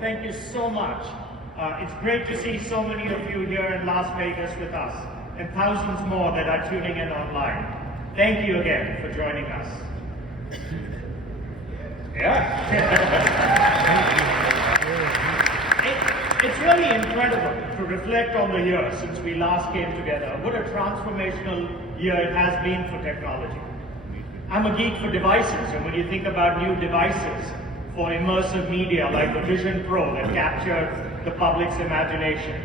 Thank you so much. It's great to see so many of you here in Las Vegas with us, and thousands more that are tuning in online. Thank you again for joining us. It's really incredible to reflect on the year since we last came together. What a transformational year it has been for technology. I'm a geek for devices, and when you think about new devices for immersive media like the Vision Pro that captured the public's imagination,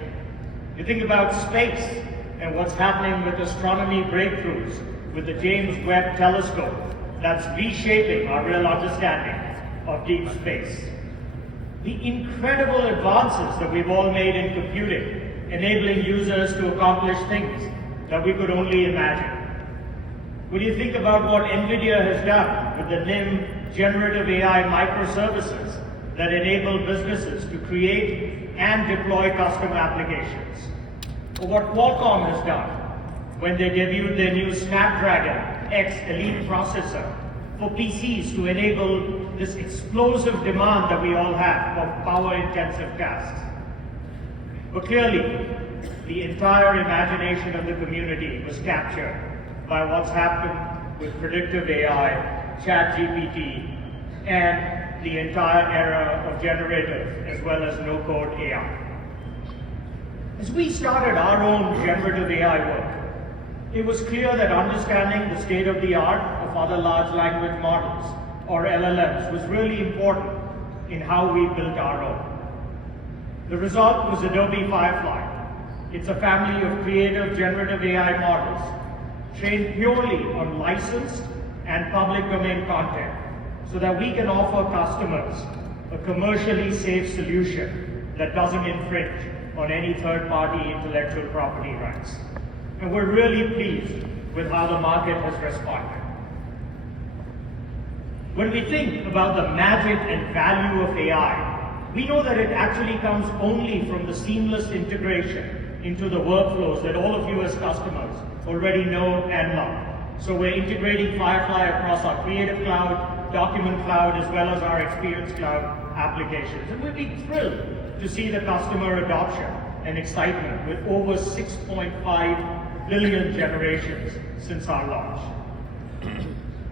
you think about space and what's happening with astronomy breakthroughs with the James Webb Telescope that's reshaping our real understanding of deep space. The incredible advances that we've all made in computing, enabling users to accomplish things that we could only imagine. When you think about what NVIDIA has done with the NIM generative AI microservices that enable businesses to create and deploy custom applications, or what Qualcomm has done when they debuted their new Snapdragon X Elite processor for PCs to enable this explosive demand that we all have of power-intensive tasks. But clearly, the entire imagination of the community was captured by what's happened with predictive AI, ChatGPT, and the entire era of generative as well as no-code AI. As we started our own generative AI work, it was clear that understanding the state-of-the-art of other large language models, or LLMs, was really important in how we built our own. The result was Adobe Firefly. It's a family of creative generative AI models trained purely on licensed and public domain content so that we can offer customers a commercially safe solution that doesn't infringe on any third-party intellectual property rights. And we're really pleased with how the market has responded. When we think about the magic and value of AI, we know that it actually comes only from the seamless integration into the workflows that all of you as customers already know and love. So we're integrating Firefly across our Creative Cloud, Document Cloud, as well as our Experience Cloud applications. And we'll be thrilled to see the customer adoption and excitement with over 6.5 billion generations since our launch.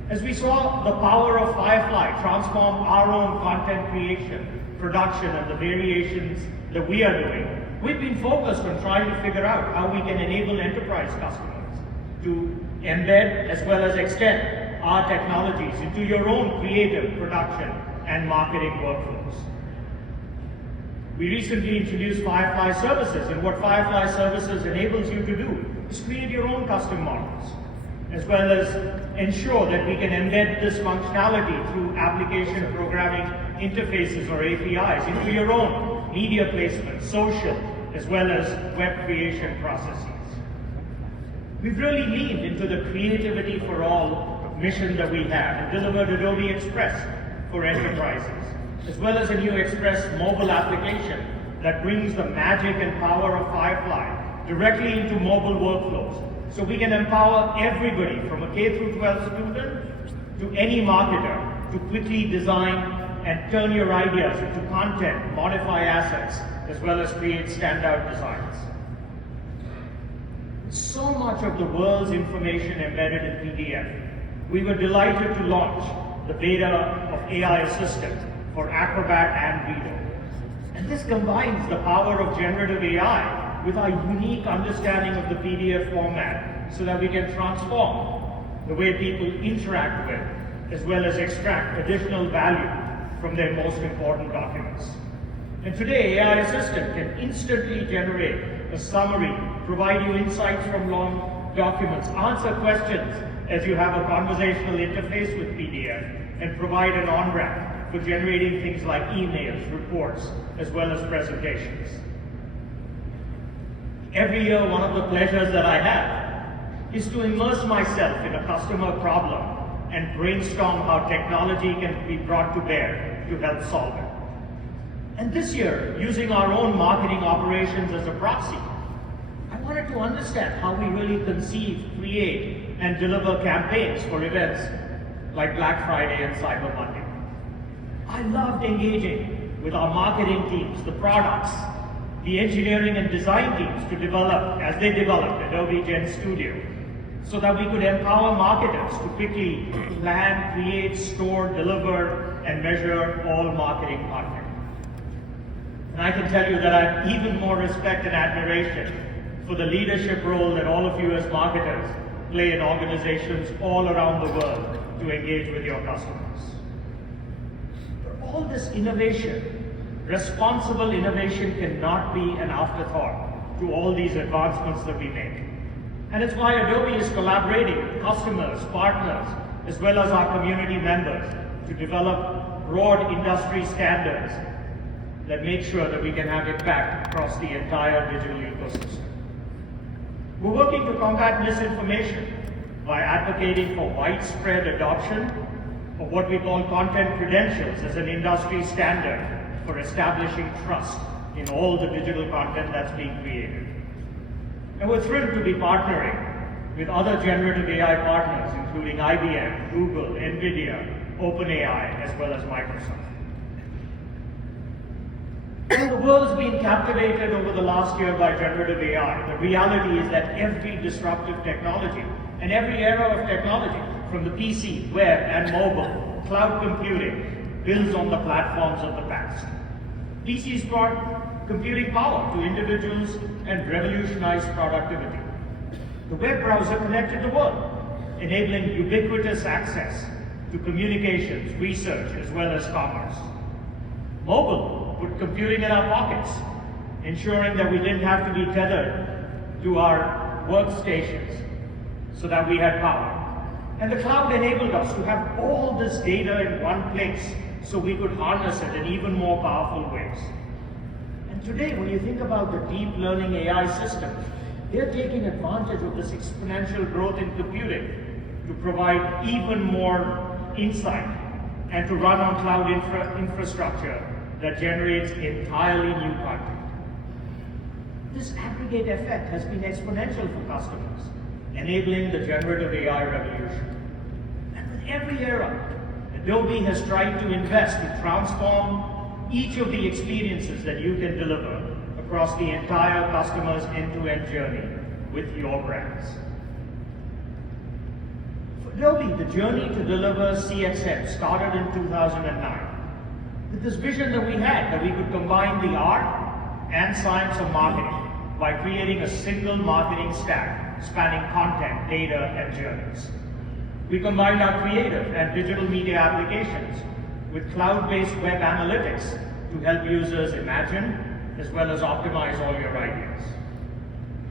As we saw the power of Firefly transform our own content creation, production, and the variations that we are doing, we've been focused on trying to figure out how we can enable enterprise customers to embed as well as extend our technologies into your own creative production and marketing workflows. We recently introduced Firefly Services, and what Firefly Services enables you to do is create your own custom models, as well as ensure that we can embed this functionality through application programming interfaces or APIs into your own media placement, social, as well as web creation processes. We've really leaned into the creativity for all mission that we have and delivered Adobe Express for enterprises, as well as a new Express mobile application that brings the magic and power of Firefly directly into mobile workflows, so we can empower everybody from a K-12 student to any marketer to quickly design and turn your ideas into content, modify assets, as well as create standout designs. So much of the world's information embedded in PDF. We were delighted to launch the beta of AI Assistant for Acrobat and Reader. And this combines the power of generative AI with our unique understanding of the PDF format so that we can transform the way people interact with, as well as extract additional value from their most important documents. And today, AI Assistant can instantly generate a summary, provide you insights from long documents, answer questions as you have a conversational interface with PDF, and provide an on-ramp for generating things like emails, reports, as well as presentations. Every year, one of the pleasures that I have is to immerse myself in a customer problem and brainstorm how technology can be brought to bear to help solve it. And this year, using our own marketing operations as a proxy, I wanted to understand how we really conceive, create, and deliver campaigns for events like Black Friday and Cyber Monday. I loved engaging with our marketing teams, the products, the engineering and design teams to develop, as they developed Adobe Gen Studio, so that we could empower marketers to quickly plan, create, store, deliver, and measure all marketing content. And I can tell you that I have even more respect and admiration for the leadership role that all of you as marketers play in organizations all around the world to engage with your customers. But all this innovation, responsible innovation, cannot be an afterthought to all these advancements that we make. And it's why Adobe is collaborating with customers, partners, as well as our community members to develop broad industry standards that make sure that we can have impact across the entire digital ecosystem. We're working to combat misinformation by advocating for widespread adoption of what we call content credentials as an industry standard for establishing trust in all the digital content that's being created. And we're thrilled to be partnering with other generative AI partners, including IBM, Google, NVIDIA, OpenAI, as well as Microsoft. Well, the world's been captivated over the last year by generative AI. The reality is that every disruptive technology and every era of technology, from the PC, web, and mobile, cloud computing, builds on the platforms of the past. PCs brought computing power to individuals and revolutionized productivity. The web browser connected the world, enabling ubiquitous access to communications, research, as well as commerce. Mobile put computing in our pockets, ensuring that we didn't have to be tethered to our workstations so that we had power. And the cloud enabled us to have all this data in one place so we could harness it in even more powerful ways. And today, when you think about the deep learning AI systems, they're taking advantage of this exponential growth in computing to provide even more insight and to run on cloud infrastructure that generates entirely new content. This aggregate effect has been exponential for customers, enabling the generative AI revolution. And with every era, Adobe has tried to invest to transform each of the experiences that you can deliver across the entire customer's end-to-end journey with your brands. For Adobe, the journey to deliver CXM started in 2009 with this vision that we had that we could combine the art and science of marketing by creating a single marketing stack spanning content, data, and journeys. We combined our creative and digital media applications with cloud-based web analytics to help users imagine as well as optimize all your ideas.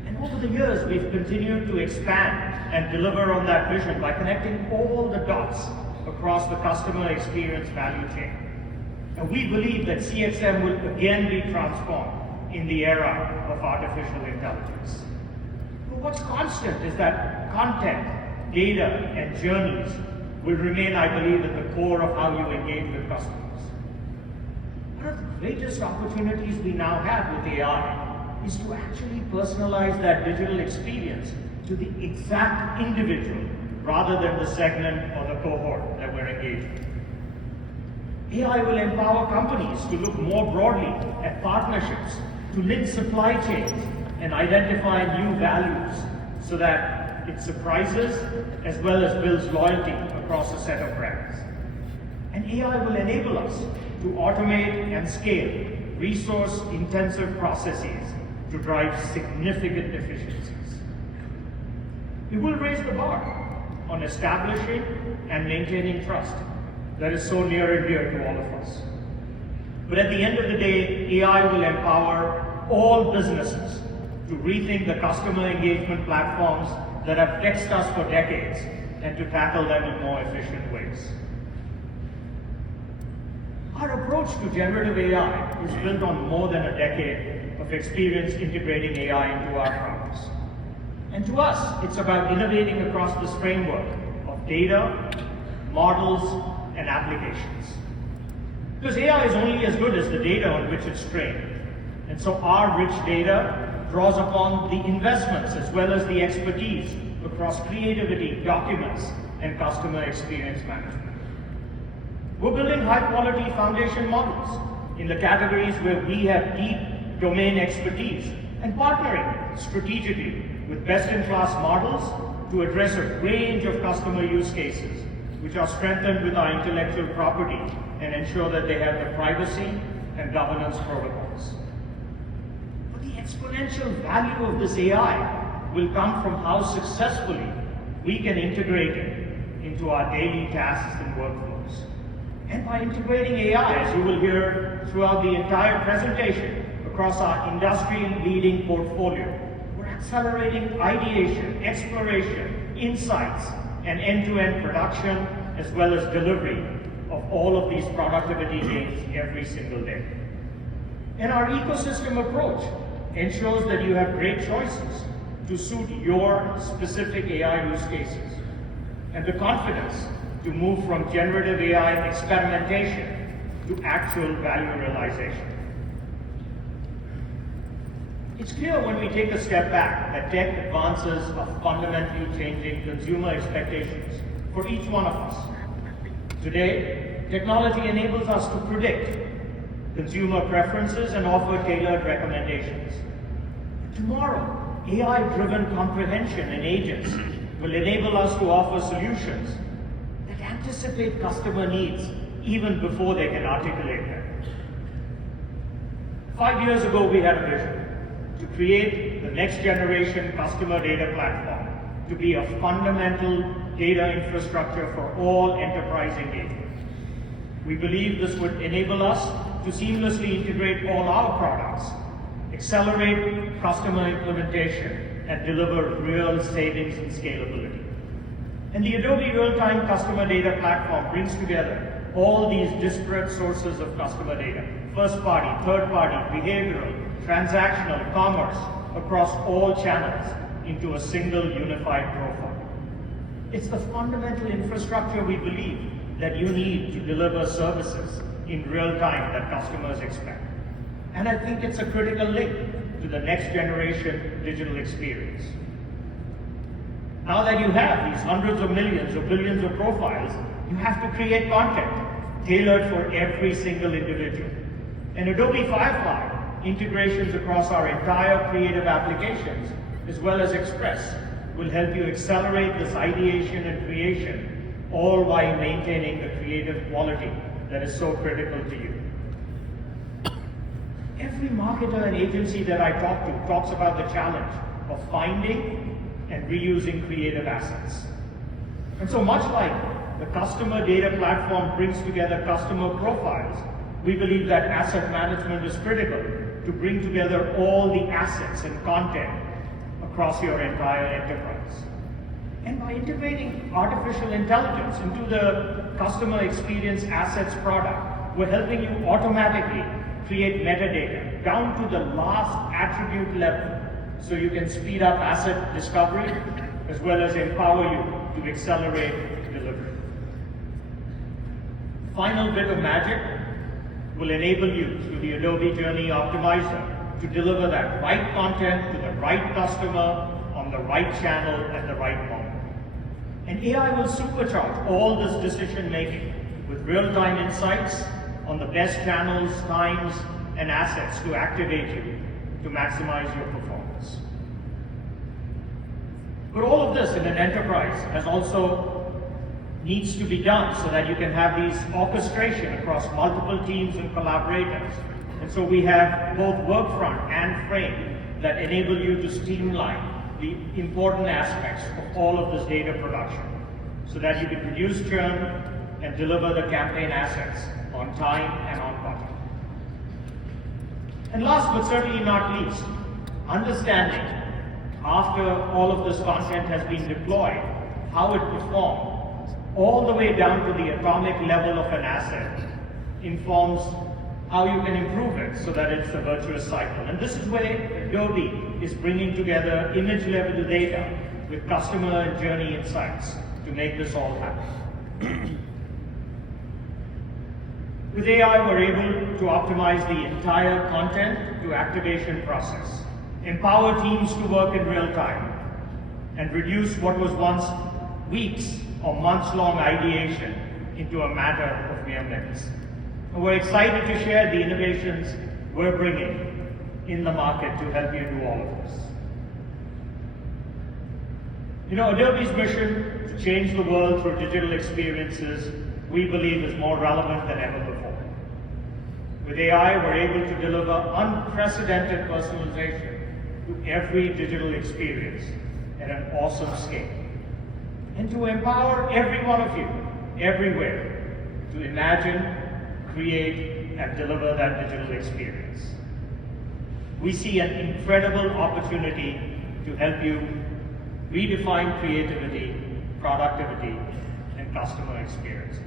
And over the years, we've continued to expand and deliver on that vision by connecting all the dots across the customer experience value chain. And we believe that CXM will again be transformed in the era of artificial intelligence. But what's constant is that content, data, and journeys will remain, I believe, at the core of how you engage with customers. One of the greatest opportunities we now have with AI is to actually personalize that digital experience to the exact individual rather than the segment or the cohort that we're engaged with. AI will empower companies to look more broadly at partnerships, to link supply chains and identify new values so that it surprises as well as builds loyalty across a set of brands. And AI will enable us to automate and scale resource-intensive processes to drive significant efficiencies. It will raise the bar on establishing and maintaining trust that is so near and dear to all of us. But at the end of the day, AI will empower all businesses to rethink the customer engagement platforms that have vexed us for decades and to tackle them in more efficient ways. Our approach to generative AI is built on more than a decade of experience integrating AI into our products. And to us, it's about innovating across this framework of data, models, and applications. Because AI is only as good as the data on which it's trained. And so our rich data draws upon the investments as well as the expertise across creativity, documents, and customer experience management. We're building high-quality foundation models in the categories where we have deep domain expertise and partnering strategically with best-in-class models to address a range of customer use cases, which are strengthened with our intellectual property and ensure that they have the privacy and governance protocols. But the exponential value of this AI will come from how successfully we can integrate it into our daily tasks and workflows. And by integrating AI, as you will hear throughout the entire presentation, across our industry-leading portfolio, we're accelerating ideation, exploration, insights, and end-to-end production, as well as delivery of all of these productivity gains every single day. And our ecosystem approach ensures that you have great choices to suit your specific AI use cases, and the confidence to move from generative AI experimentation to actual value realization. It's clear when we take a step back that tech advances are fundamentally changing consumer expectations for each one of us. Today, technology enables us to predict consumer preferences and offer tailored recommendations. Tomorrow, AI-driven comprehension and agents will enable us to offer solutions that anticipate customer needs even before they can articulate them. 5 years ago, we had a vision to create the next generation customer data platform to be a fundamental data infrastructure for all enterprise engagement. We believe this would enable us to seamlessly integrate all our products, accelerate customer implementation, and deliver real savings and scalability. And the Adobe Real-Time Customer Data Platform brings together all these disparate sources of customer data, first-party, third-party, behavioral, transactional, commerce, across all channels into a single unified profile. It's the fundamental infrastructure we believe that you need to deliver services in real time that customers expect. And I think it's a critical link to the next generation digital experience. Now that you have these hundreds of millions or billions of profiles, you have to create content tailored for every single individual. And Adobe Firefly integrations across our entire creative applications, as well as Express, will help you accelerate this ideation and creation, all while maintaining the creative quality that is so critical to you. Every marketer and agency that I talk to talks about the challenge of finding and reusing creative assets. And so much like the customer data platform brings together customer profiles, we believe that asset management is critical to bring together all the assets and content across your entire enterprise. And by integrating artificial intelligence into the customer experience assets product, we're helping you automatically create metadata down to the last attribute level so you can speed up asset discovery as well as empower you to accelerate delivery. Final bit of magic will enable you through the Adobe Journey Optimizer to deliver that right content to the right customer on the right channel at the right moment. And AI will supercharge all this decision making with real-time insights on the best channels, times, and assets to activate you to maximize your performance. But all of this in an enterprise has also needs to be done so that you can have these orchestration across multiple teams and collaborators. And so we have both Workfront and Frame that enable you to streamline the important aspects of all of this data production so that you can reduce churn and deliver the campaign assets on time and on budget. And last but certainly not least, understanding after all of this content has been deployed, how it performed, all the way down to the atomic level of an asset, informs how you can improve it so that it's a virtuous cycle. And this is where Adobe is bringing together image level data with customer and journey insights to make this all happen. With AI, we're able to optimize the entire content to activation process, empower teams to work in real time, and reduce what was once weeks or months-long ideation into a matter of mere minutes. And we're excited to share the innovations we're bringing in the market to help you do all of this. You know, Adobe's mission to change the world through digital experiences, we believe, is more relevant than ever before. With AI, we're able to deliver unprecedented personalization to every digital experience at an awesome scale, and to empower every one of you, everywhere, to imagine, create, and deliver that digital experience. We see an incredible opportunity to help you redefine creativity, productivity, and customer experiences.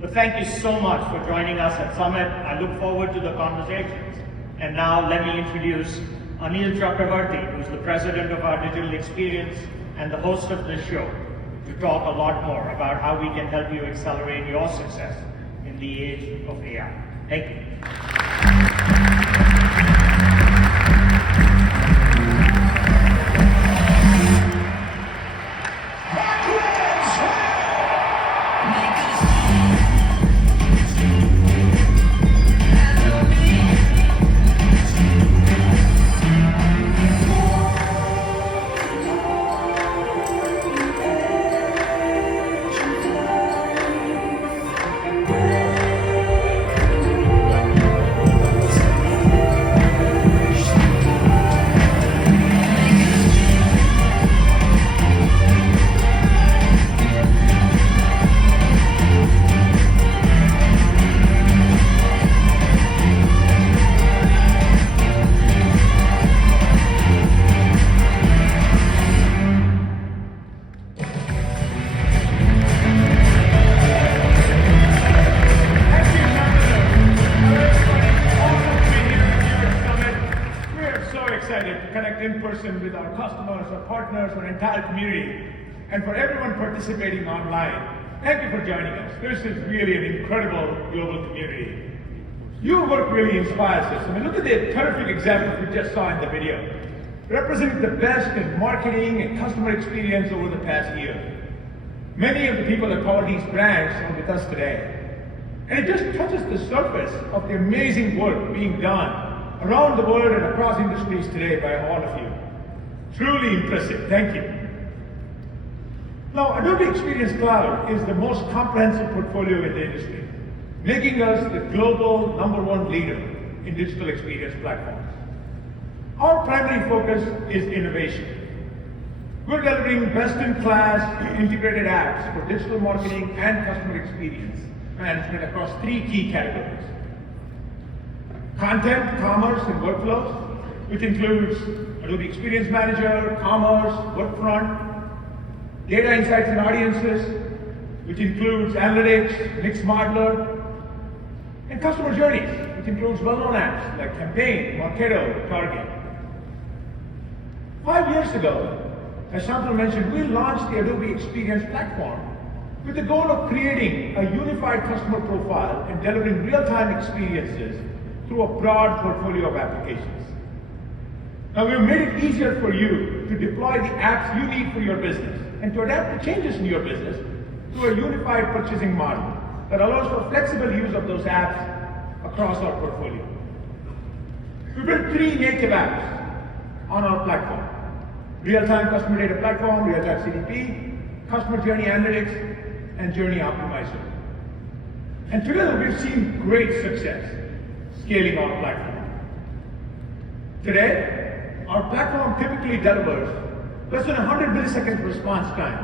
But thank you so much for joining us at Summit. I look forward to the conversations. And now let me introduce Anil Chakaravathy, who's the president of our digital experience and the host of this show, to talk a lot more about how we can help you accelerate your success in the age of AI. Thank you. With our customers, our partners, our entire community, and for everyone participating online. Thank you for joining us. This is really an incredible global community. Your work really inspires us. I mean, look at the terrific example we just saw in the video, representing the best in marketing and customer experience over the past year. Many of the people that cover these brands are with us today. And it just touches the surface of the amazing work being done around the world and across industries today by all of you. Truly impressive. Thank you. Now, Adobe Experience Cloud is the most comprehensive portfolio in the industry, making us the global #1 leader in digital experience platforms. Our primary focus is innovation. We're delivering best-in-class integrated apps for digital marketing and customer experience management across 3 key categories: content, commerce, and workflows, which includes Adobe Experience Manager, Commerce, Workfront, Data Insights and Audiences, which includes Analytics, Mix Modeler, and Customer Journeys, which includes well-known apps like Campaign, Marketo, Target. 5 years ago, as Shantanu mentioned, we launched the Adobe Experience Platform with the goal of creating a unified customer profile and delivering real-time experiences through a broad portfolio of applications. Now, we've made it easier for you to deploy the apps you need for your business and to adapt the changes in your business through a unified purchasing model that allows for flexible use of those apps across our portfolio. We built 3 native apps on our platform: Real-Time Customer Data Platform, Real-Time CDP, Customer Journey Analytics, and Journey Optimizer. And together we've seen great success scaling our platform. Today, our platform typically delivers less than 100 milliseconds response time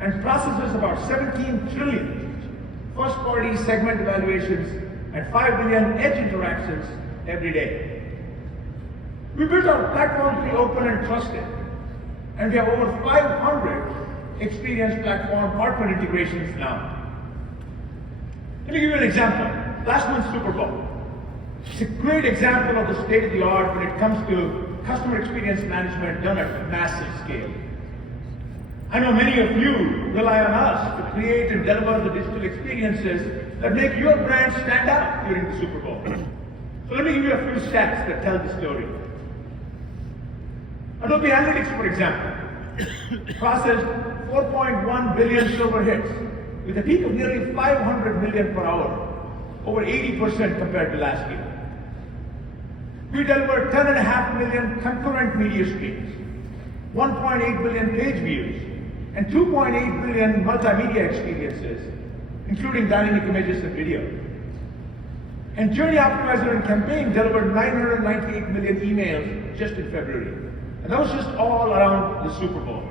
and processes about 17 trillion first-party segment evaluations and 5 billion edge interactions every day. We built our platform to be open and trusted, and we have over 500 Experience Platform partner integrations now. Let me give you an example. Last month's Super Bowl. It's a great example of the state of the art when it comes to customer experience management done at massive scale. I know many of you rely on us to create and deliver the digital experiences that make your brand stand out during the Super Bowl. So let me give you a few stats that tell the story. Adobe Analytics, for example, processed 4.1 billion silver hits with a peak of nearly 500 million per hour over 80% compared to last year. We delivered 10.5 million concurrent media streams, 1.8 billion page views, and 2.8 billion multimedia experiences, including dynamic images and video. And Journey Optimizer and Campaign delivered 998 million emails just in February. And that was just all around the Super Bowl.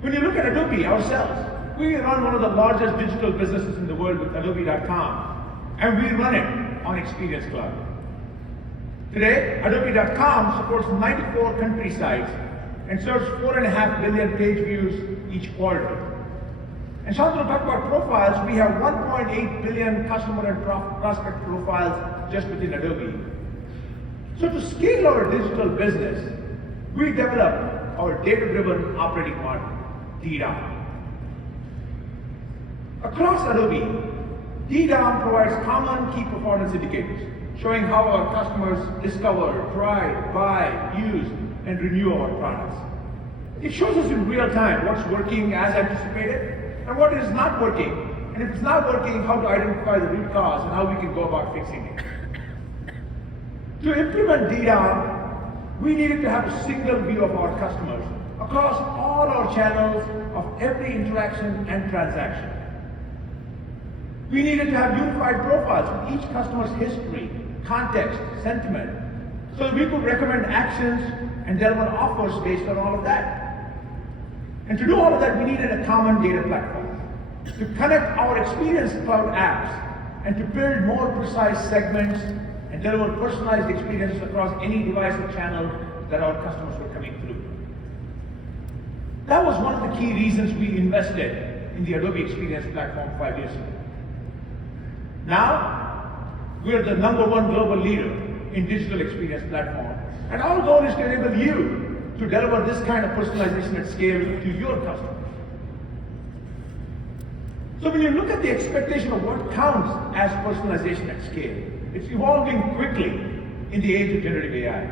When you look at Adobe ourselves, we run one of the largest digital businesses in the world with Adobe.com, and we run it on Experience Cloud. Today, Adobe.com supports 94 country sites and serves 4.5 billion page views each quarter. And Shantanu talked about profiles. We have 1.8 billion customer and prospect profiles just within Adobe. So to scale our digital business, we developed our data-driven operating model, DDOM. Across Adobe, DDOM provides common key performance indicators, showing how our customers discover, try, buy, use, and renew our products. It shows us in real time what's working as anticipated and what is not working, and if it's not working, how to identify the root cause and how we can go about fixing it. To implement DDOM, we needed to have a single view of our customers across all our channels of every interaction and transaction. We needed to have unified profiles with each customer's history, context, sentiment, so that we could recommend actions and deliver offers based on all of that. And to do all of that, we needed a common data platform to connect our Experience Cloud apps and to build more precise segments and deliver personalized experiences across any device or channel that our customers were coming through. That was one of the key reasons we invested in the Adobe Experience Platform 5 years ago. Now, we are the #1 global leader in digital experience platform, and our goal is to enable you to deliver this kind of personalization at scale to your customers. So when you look at the expectation of what counts as personalization at scale, it's evolving quickly in the age of generative AI.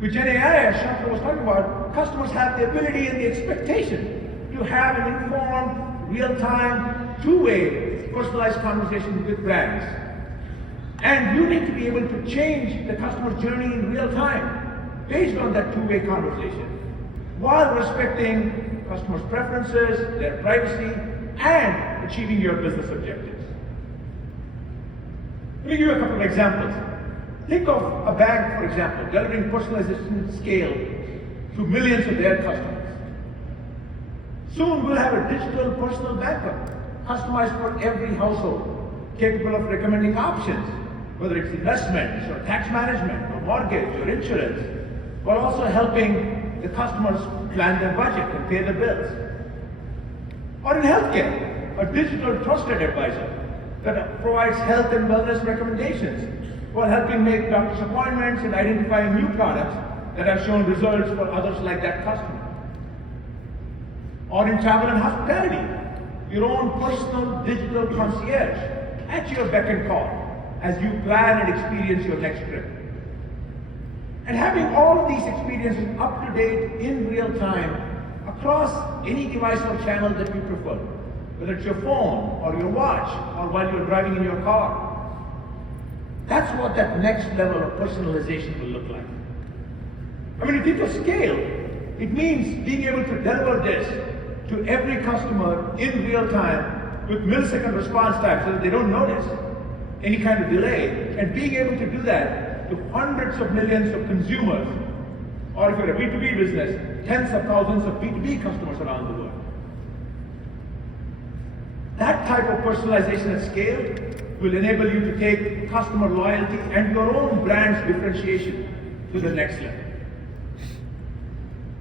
With Gen AI, as Shantanu was talking about, customers have the ability and the expectation to have an informed, real-time, two-way personalized conversation with brands. And you need to be able to change the customer journey in real time based on that two-way conversation, while respecting customers' preferences, their privacy, and achieving your business objectives. Let me give you a couple of examples. Think of a bank, for example, delivering personalization scale to millions of their customers. Soon we'll have a digital personal banker, customized for every household, capable of recommending options, whether it's investments or tax management or mortgage or insurance, while also helping the customers plan their budget and pay their bills. Or in healthcare, a digital trusted advisor that provides health and wellness recommendations while helping make doctor's appointments and identifying new products that have shown results for others like that customer. Or in travel and hospitality, your own personal digital concierge at your beck and call as you plan and experience your next trip. And having all of these experiences up to date in real time across any device or channel that you prefer, whether it's your phone or your watch or while you're driving in your car. That's what that next level of personalization will look like. I mean, if you think of scale, it means being able to deliver this to every customer in real time with millisecond response time so that they don't notice any kind of delay, and being able to do that to hundreds of millions of consumers, or if you're a B2B business, tens of thousands of B2B customers around the world. That type of personalization at scale will enable you to take customer loyalty and your own brand's differentiation to the next level.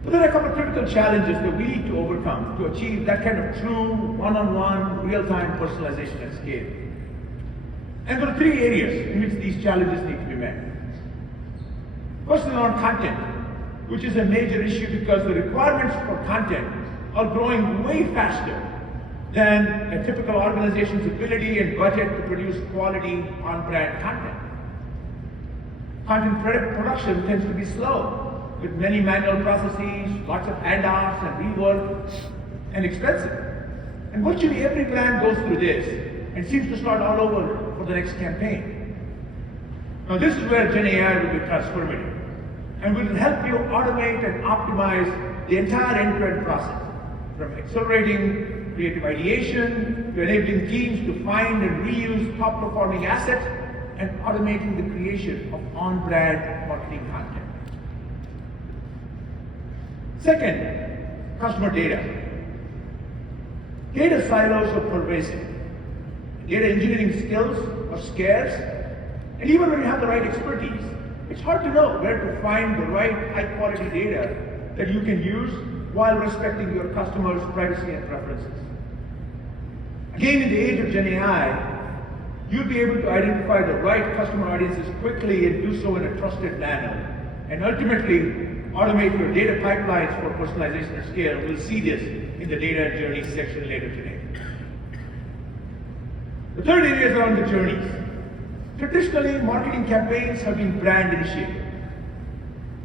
But there are a couple of critical challenges that we need to overcome to achieve that kind of true one-on-one, real-time personalization at scale. And there are three areas in which these challenges need to be met. First is on content, which is a major issue because the requirements for content are growing way faster than a typical organization's ability and budget to produce quality on-brand content. Content production tends to be slow, with many manual processes, lots of handoffs and rework, and expensive. And virtually every brand goes through this and seems to start all over for the next campaign. Now this is where Gen AI will be transformative and will help you automate and optimize the entire end-to-end process, from accelerating creative ideation to enabling teams to find and reuse top-performing assets and automating the creation of on-brand marketing content. Second, customer data. Data silos are pervasive. Data engineering skills are scarce, and even when you have the right expertise, it's hard to know where to find the right high-quality data that you can use while respecting your customers' privacy and preferences. Again, in the age of Gen AI, you'll be able to identify the right customer audiences quickly and do so in a trusted manner, and ultimately automate your data pipelines for personalization at scale. We'll see this in the data and journeys section later today. The third area is around the journeys. Traditionally, marketing campaigns have been brand initiated.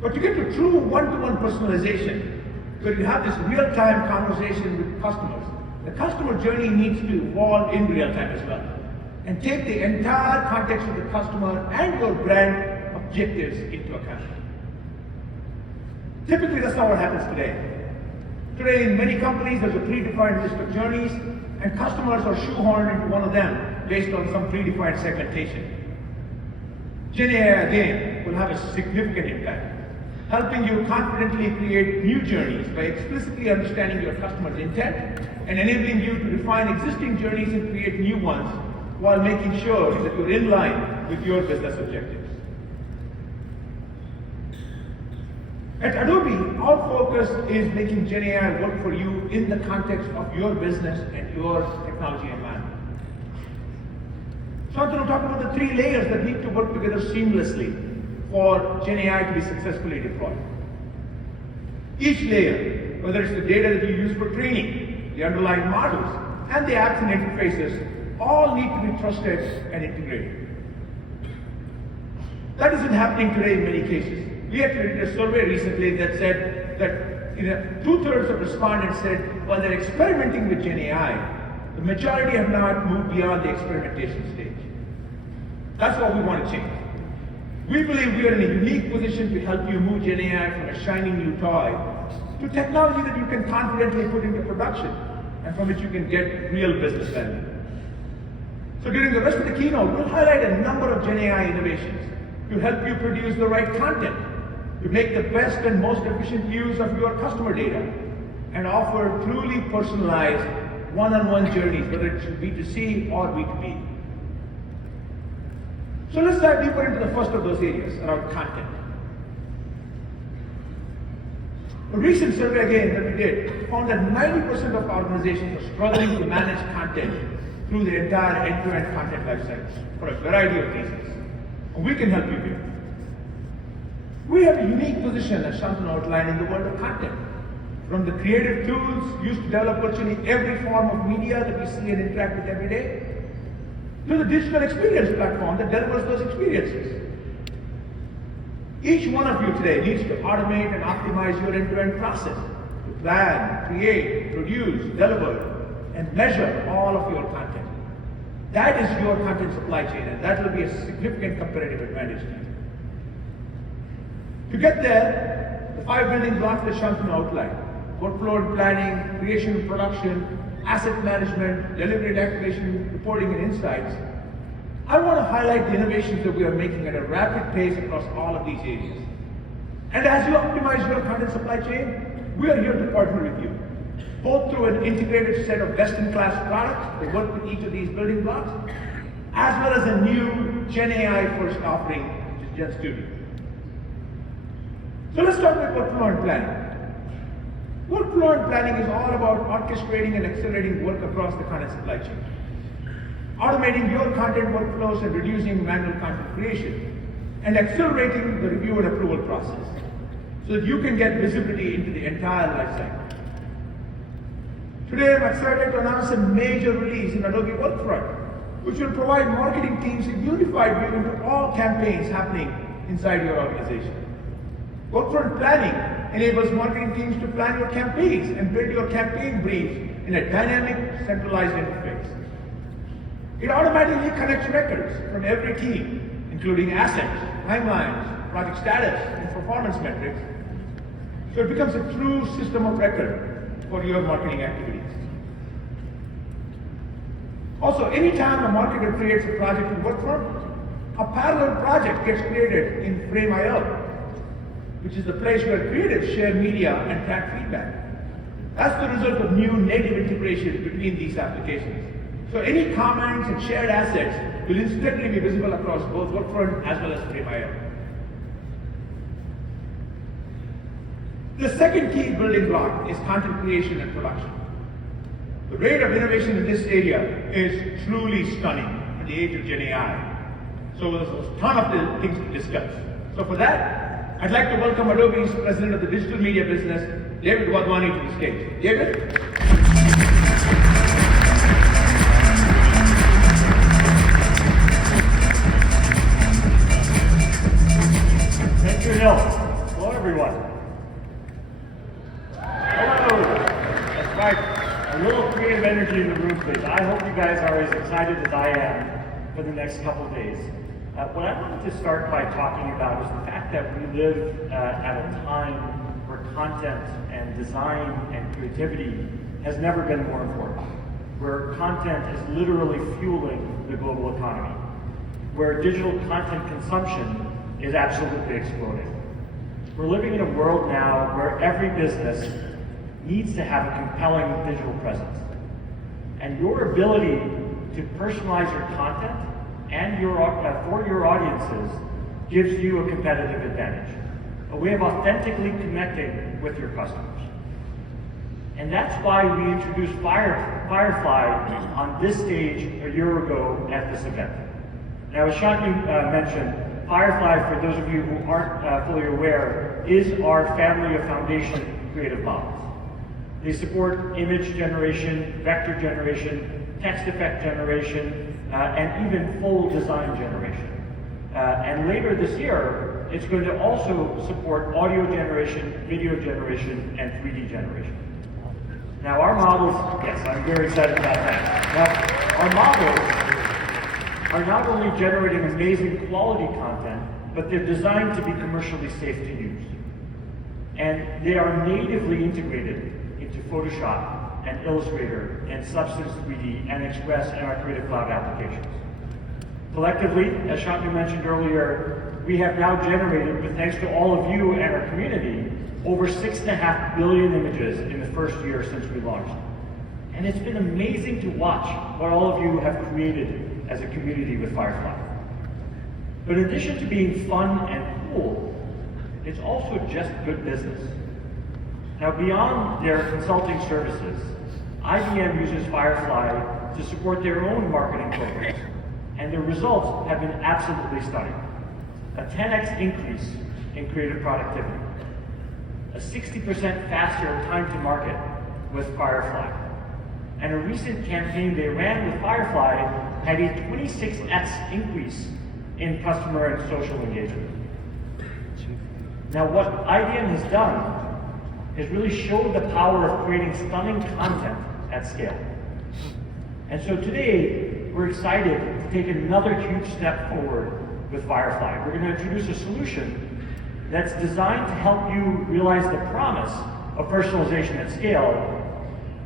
But to get to true one-to-one personalization, where you have this real-time conversation with customers, the customer journey needs to evolve in real time as well, and take the entire context of the customer and your brand objectives into account. Typically, that's not what happens today. Today, in many companies, there's a predefined list of journeys, and customers are shoehorned into one of them based on some predefined segmentation. Gen AI, again, will have a significant impact, helping you confidently create new journeys by explicitly understanding your customer's intent and enabling you to refine existing journeys and create new ones while making sure that you're in line with your business objectives. At Adobe, our focus is making Gen AI work for you in the context of your business and your technology environment. Shantanu talked about the 3 layers that need to work together seamlessly for Gen AI to be successfully deployed. Each layer, whether it's the data that you use for training, the underlying models, and the apps and interfaces, all need to be trusted and integrated. That isn't happening today in many cases. We actually did a survey recently that said that 2/3 of respondents said while they're experimenting with Gen AI, the majority have not moved beyond the experimentation stage. That's what we want to change. We believe we are in a unique position to help you move Gen AI from a shiny new toy to technology that you can confidently put into production and from which you can get real business value. So during the rest of the keynote, we'll highlight a number of Gen AI innovations to help you produce the right content, to make the best and most efficient use of your customer data, and offer truly personalized one-on-one journeys, whether it's B2C or B2B. So let's dive deeper into the first of those areas, around content. A recent survey again that we did found that 90% of organizations are struggling to manage content through the entire end-to-end content lifecycle for a variety of reasons. And we can help you here. We have a unique position, as Shantanu outlined, in the world of content. From the creative tools used to develop virtually every form of media that we see and interact with every day, to the digital experience platform that delivers those experiences. Each one of you today needs to automate and optimize your end-to-end process to plan, create, produce, deliver, and measure all of your content. That is your content supply chain, and that will be a significant competitive advantage to you. To get there, the 5 building blocks that Shantanu outlined: workflow and planning, creation and production, asset management, delivery and activation, reporting and insights. I want to highlight the innovations that we are making at a rapid pace across all of these areas. And as you optimize your content supply chain, we are here to partner with you, both through an integrated set of best-in-class products that work with each of these building blocks, as well as a new Gen AI-first offering, which is Gen Studio. So let's start with workflow and planning. Workflow and planning is all about orchestrating and accelerating work across the content supply chain, automating your content workflows and reducing manual content creation, and accelerating the review and approval process so that you can get visibility into the entire lifecycle. Today, I'm excited to announce a major release in Adobe Workfront, which will provide marketing teams a unified view into all campaigns happening inside your organization. Workfront planning enables marketing teams to plan your campaigns and build your campaign briefs in a dynamic, centralized interface. It automatically connects records from every team, including assets, timelines, project status, and performance metrics. So it becomes a true system of record for your marketing activities. Also, anytime a marketer creates a project in Workfront, a parallel project gets created in Frame.io, which is the place where creatives share media and track feedback. That's the result of new native integration between these applications. So any comments and shared assets will instantly be visible across both Workfront as well as Frame.io. The second key building block is content creation and production. The rate of innovation in this area is truly stunning in the age of Gen AI. So there's a ton of things to discuss. So for that, I'd like to welcome Adobe's President of the Digital Media Business, David Wadhwani, to the stage. David? Thank you, Anil. Hello, everyone. Hello. That's right. A little creative energy in the room, please. I hope you guys are as excited as I am for the next couple of days. What I wanted to start by talking about is the fact that we live at a time where content and design and creativity has never been more important, where content is literally fueling the global economy, where digital content consumption is absolutely exploding. We're living in a world now where every business needs to have a compelling digital presence. And your ability to personalize your content and for your audiences gives you a competitive advantage, a way of authentically connecting with your customers. And that's why we introduced Firefly on this stage a year ago at this event. Now, as Shantanu mentioned, Firefly, for those of you who aren't fully aware, is our family of foundation creative models. They support image generation, vector generation, text effect generation, and even full design generation. And later this year, it's going to also support audio generation, video generation, and 3D generation. Now our models, yes, I'm very excited about that. Now, our models are not only generating amazing quality content, but they're designed to be commercially safe to use. And they are natively integrated into Photoshop and Illustrator and Substance 3D and Express and our Creative Cloud applications. Collectively, as Shantanu mentioned earlier, we have now generated, with thanks to all of you and our community, over 6.5 billion images in the first year since we launched. And it's been amazing to watch what all of you have created as a community with Firefly. But in addition to being fun and cool, it's also just good business. Now, beyond their consulting services, IBM uses Firefly to support their own marketing programs, and the results have been absolutely stunning. A 10x increase in creative productivity, a 60% faster time to market with Firefly, and a recent campaign they ran with Firefly had a 26x increase in customer and social engagement. Now, what IBM has done is really showed the power of creating stunning content at scale. And so today, we're excited to take another huge step forward with Firefly. We're going to introduce a solution that's designed to help you realize the promise of personalization at scale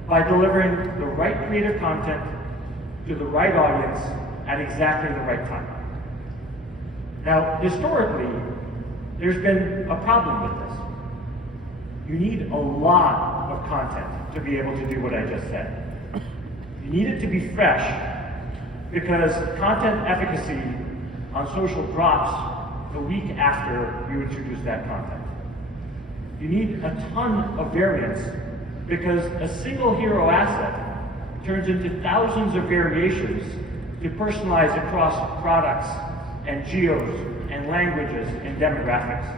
by delivering the right creative content to the right audience at exactly the right time. Now, historically, there's been a problem with this. You need a lot of content to be able to do what I just said. You need it to be fresh because content efficacy on social drops the week after you introduce that content. You need a ton of variance because a single hero asset turns into thousands of variations to personalize across products and geos and languages and demographics.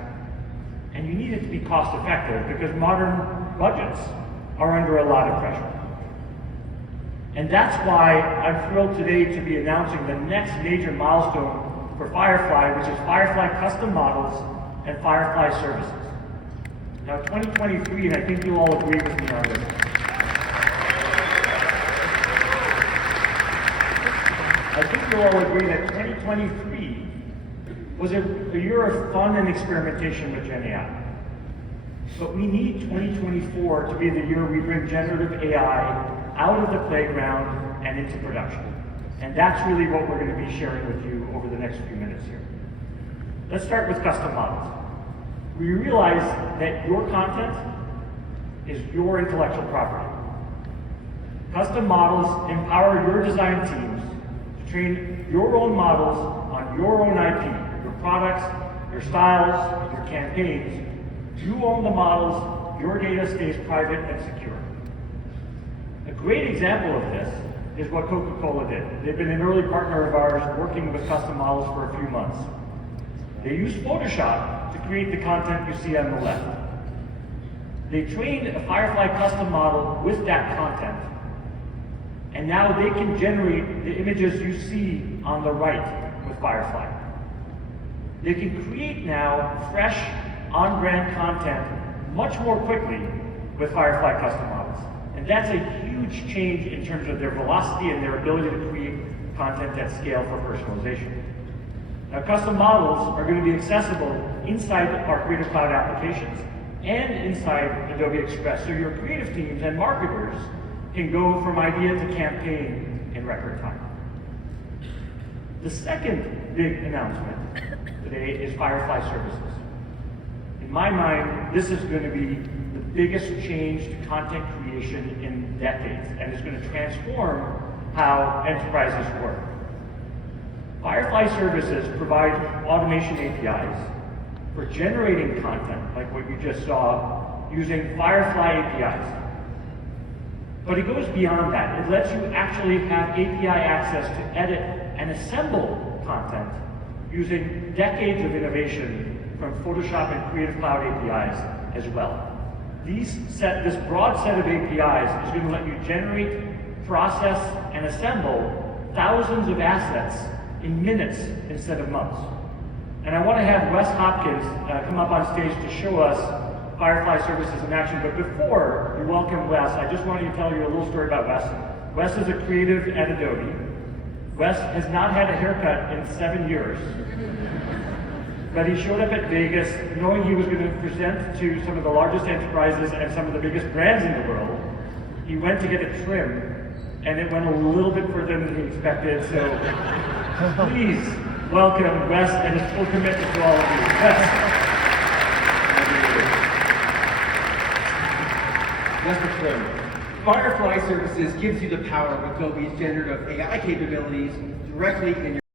And you need it to be cost effective because modern budgets are under a lot of pressure. And that's why I'm thrilled today to be announcing the next major milestone for Firefly, which is Firefly Custom Models and Firefly Services. Now 2023, and I think you'll all agree with me on this. I think you'll all agree that 2023 was a year of fun and experimentation with Gen AI. But we need 2024 to be the year we bring generative AI out of the playground and into production. And that's really what we're going to be sharing with you over the next few minutes here. Let's start with custom models. We realize that your content is your intellectual property. Custom models empower your design teams to train your own models on your own IP, your products, your styles, your campaigns. You own the models, your data stays private and secure. A great example of this is what Coca-Cola did. They've been an early partner of ours working with custom models for a few months. They used Photoshop to create the content you see on the left. They trained a Firefly custom model with that content, and now they can generate the images you see on the right with Firefly. They can create now fresh, on-brand content much more quickly with Firefly custom models. And that's a huge change in terms of their velocity and their ability to create content at scale for personalization. Now, custom models are going to be accessible inside our Creative Cloud applications and inside Adobe Express, so your creative teams and marketers can go from idea to campaign in record time. The second big announcement today is Firefly Services. In my mind, this is going to be the biggest change to content creation in decades, and it's going to transform how enterprises work. Firefly Services provide automation APIs for generating content, like what you just saw, using Firefly APIs. But it goes beyond that. It lets you actually have API access to edit and assemble content using decades of innovation from Photoshop and Creative Cloud APIs as well. This broad set of APIs is going to let you generate, process, and assemble thousands of assets in minutes instead of months. And I want to have Wes Hopkins come up on stage to show us Firefly Services in action. But before we welcome Wes, I just wanted to tell you a little story about Wes. Wes is a creative at Adobe. Wes has not had a haircut in 7 years. But he showed up at Vegas knowing he was going to present to some of the largest enterprises and some of the biggest brands in the world. He went to get a trim, and it went a little bit further than he expected. So please welcome Wes and his full commitment to all of you. Wes McClure. Firefly Services gives you the power of Adobe's generative AI capabilities directly in your